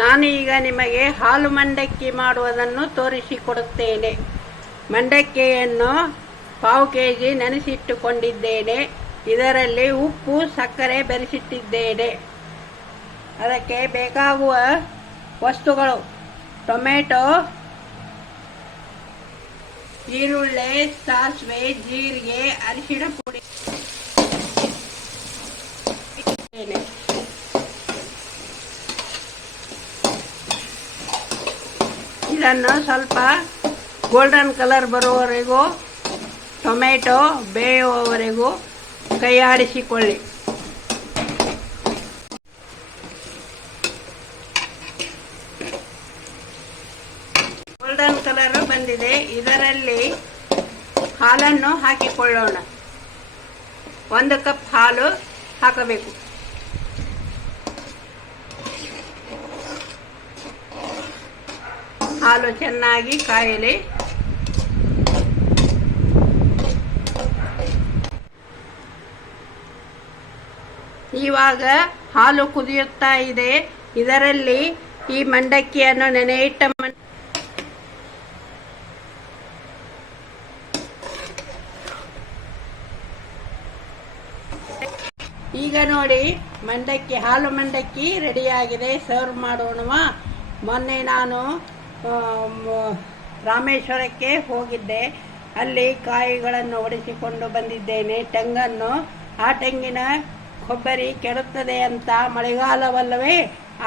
ನಾನು ಈಗ ನಿಮಗೆ ಹಾಲು ಮಂಡಕ್ಕಿ ಮಾಡುವುದನ್ನು ತೋರಿಸಿಕೊಡುತ್ತೇನೆ. ಮಂಡಕ್ಕಿಯನ್ನು ಪಾವು ಕೆಜಿ ನೆನೆಸಿಟ್ಟುಕೊಂಡಿದ್ದೇನೆ. ಇದರಲ್ಲಿ ಉಪ್ಪು ಸಕ್ಕರೆ ಬೆರೆಸಿಟ್ಟಿದ್ದೇನೆ. ಅದಕ್ಕೆ ಬೇಕಾಗುವ ವಸ್ತುಗಳು: ಟೊಮೆಟೊ, ಈರುಳ್ಳಿ, ಸಾಸಿವೆ, ಜೀರಿಗೆ, ಅರಿಶಿಣ ಪುಡಿ. ಇದನ್ನು ಸ್ವಲ್ಪ ಗೋಲ್ಡನ್ ಕಲರ್ ಬರುವವರೆಗೂ, ಟೊಮೆಟೊ ಬೇಯುವವರೆಗೂ ಕೈಯಾಡಿಸಿಕೊಳ್ಳಿ. ಗೋಲ್ಡನ್ ಕಲರ್ ಬಂದಿದೆ. ಇದರಲ್ಲಿ ಹಾಲನ್ನು ಹಾಕಿಕೊಳ್ಳೋಣ. 1 ಕಪ್ ಹಾಲು ಹಾಕಬೇಕು. ಹಾಲು ಚೆನ್ನಾಗಿ ಕಾಯಲಿ. ಇವಾಗ ಹಾಲು ಕುದಿಯುತ್ತಾ ಇದೆ. ಇದರಲ್ಲಿ ಈ ಮಂಡಕ್ಕಿಯನ್ನು ನೆನೆಯಿಟ್ಟ ಈಗ ನೋಡಿ, ಹಾಲು ಮಂಡಕ್ಕಿ ರೆಡಿಯಾಗಿದೆ. ಸರ್ವ್ ಮಾಡೋಣವಾ? ಮೊನ್ನೆ ನಾನು ರಾಮೇಶ್ವರಕ್ಕೆ ಹೋಗಿದ್ದೆ. ಅಲ್ಲಿ ಕಾಯಿಗಳನ್ನು ಒಡಿಸಿಕೊಂಡು ಬಂದಿದ್ದೇನೆ, ತೆಂಗನ್ನು. ಆ ತೆಂಗಿನ ಕೊಬ್ಬರಿ ಕೆಡುತ್ತದೆ ಅಂತ ಮಳೆಗಾಲವಲ್ಲವೇ,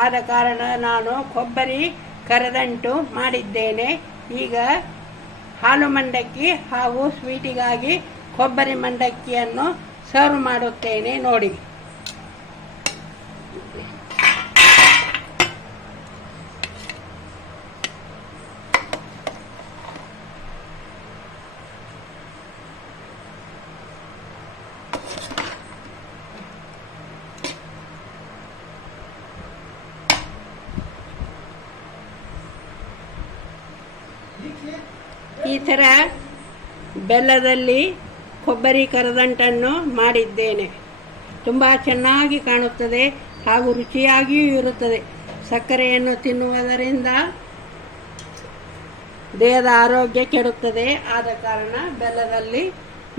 ಆದ ಕಾರಣ ನಾನು ಕೊಬ್ಬರಿ ಕರದಂಟು ಮಾಡಿದ್ದೇನೆ. ಈಗ ಹಾಲು ಮಂಡಕ್ಕಿ ಹಾಗೂ ಸ್ವೀಟಿಗಾಗಿ ಕೊಬ್ಬರಿ ಮಂಡಕ್ಕಿಯನ್ನು ಸರ್ವ್ ಮಾಡುತ್ತೇನೆ ನೋಡಿ. ಈ ಥರ ಬೆಲ್ಲದಲ್ಲಿ ಕೊಬ್ಬರಿ ಕರದಂಟನ್ನು ಮಾಡಿದ್ದೇನೆ. ತುಂಬ ಚೆನ್ನಾಗಿ ಕಾಣುತ್ತದೆ ಹಾಗೂ ರುಚಿಯಾಗಿಯೂ ಇರುತ್ತದೆ. ಸಕ್ಕರೆಯನ್ನು ತಿನ್ನುವುದರಿಂದ ದೇಹದ ಆರೋಗ್ಯ ಕೆಡುತ್ತದೆ. ಆದ ಕಾರಣ ಬೆಲ್ಲದಲ್ಲಿ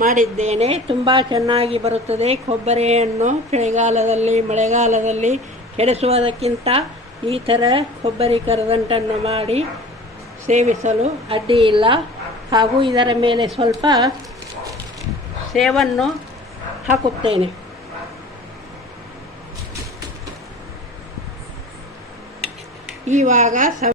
ಮಾಡಿದ್ದೇನೆ. ತುಂಬ ಚೆನ್ನಾಗಿ ಬರುತ್ತದೆ. ಕೊಬ್ಬರಿಯನ್ನು ಚಳಿಗಾಲದಲ್ಲಿ, ಮಳೆಗಾಲದಲ್ಲಿ ಕೆಡಿಸುವುದಕ್ಕಿಂತ ಈ ಥರ ಕೊಬ್ಬರಿ ಕರದಂಟನ್ನು ಮಾಡಿ ಸೇವಿಸಲು ಅಡ್ಡಿ ಇಲ್ಲ. ಹಾಗೂ ಇದರ ಮೇಲೆ ಸ್ವಲ್ಪ ಸೇವನ್ನು ಹಾಕುತ್ತೇನೆ. ಇವಾಗ